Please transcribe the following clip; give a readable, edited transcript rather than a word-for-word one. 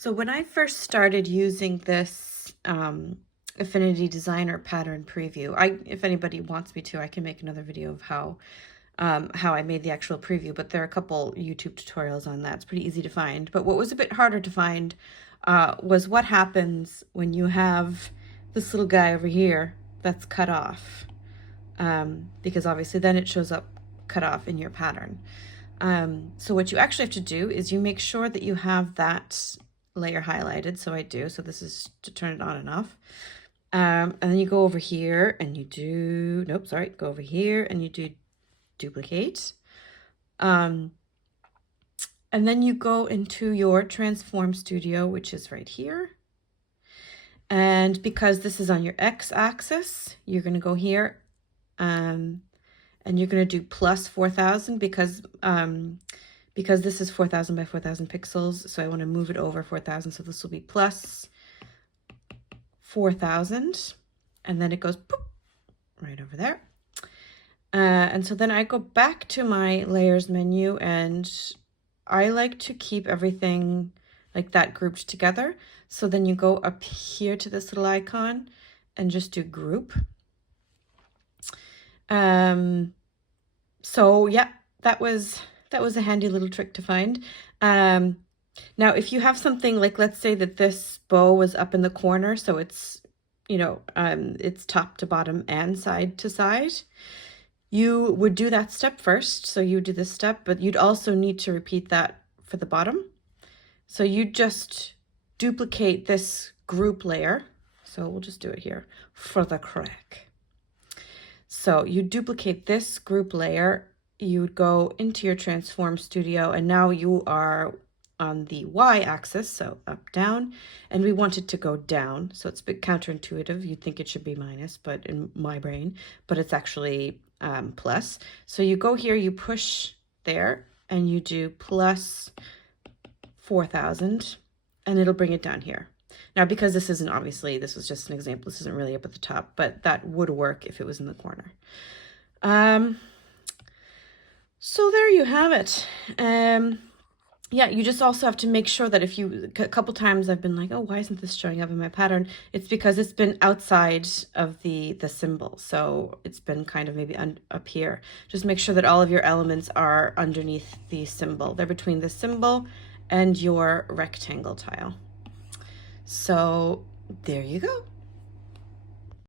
So when I first started using this Affinity Designer pattern preview, if anybody wants me to, I can make another video of how I made the actual preview, but there are a couple YouTube tutorials on that. It's pretty easy to find. But what was a bit harder to find was what happens when you have this little guy over here that's cut off. Because obviously then it shows up cut off in your pattern. So what you actually have to do is you make sure that you have that layer highlighted. So I do. So this is to turn it on and off. And then you go over here and you do, nope, sorry, go over here and you do duplicate. And then you go into your Transform Studio, which is right here. And because this is on your X axis, you're going to go here and you're going to do plus 4,000 because this is 4,000 by 4,000 pixels. So I want to move it over 4,000. So this will be plus 4,000. And then it goes boop, right over there. And so then I go back to my layers menu and I like to keep everything like that grouped together. So then you go up here to this little icon and just do group. So yeah, that was a handy little trick to find. Now, if you have something like, let's say that this bow was up in the corner, so it's, it's top to bottom and side to side, you would do that step first. So you do this step, but you'd also need to repeat that for the bottom. So you just duplicate this group layer. So we'll just do it here for the crack. So you duplicate this group layer, you would go into your Transform Studio, and now you are on the Y axis, so up, down, and we want it to go down. So it's a bit counterintuitive. You'd think it should be minus, but in my brain, but it's actually plus. So you go here, you push there, and you do plus 4,000, and it'll bring it down here. Now, because this isn't, obviously, this was just an example, this isn't really up at the top, but that would work if it was in the corner. So there you have it. Yeah, you just also have to make sure that if you, a couple times I've been like, oh, why isn't this showing up in my pattern? It's because it's been outside of the symbol. So it's been kind of maybe up here. Just make sure that all of your elements are underneath the symbol. They're between the symbol and your rectangle tile. So there you go.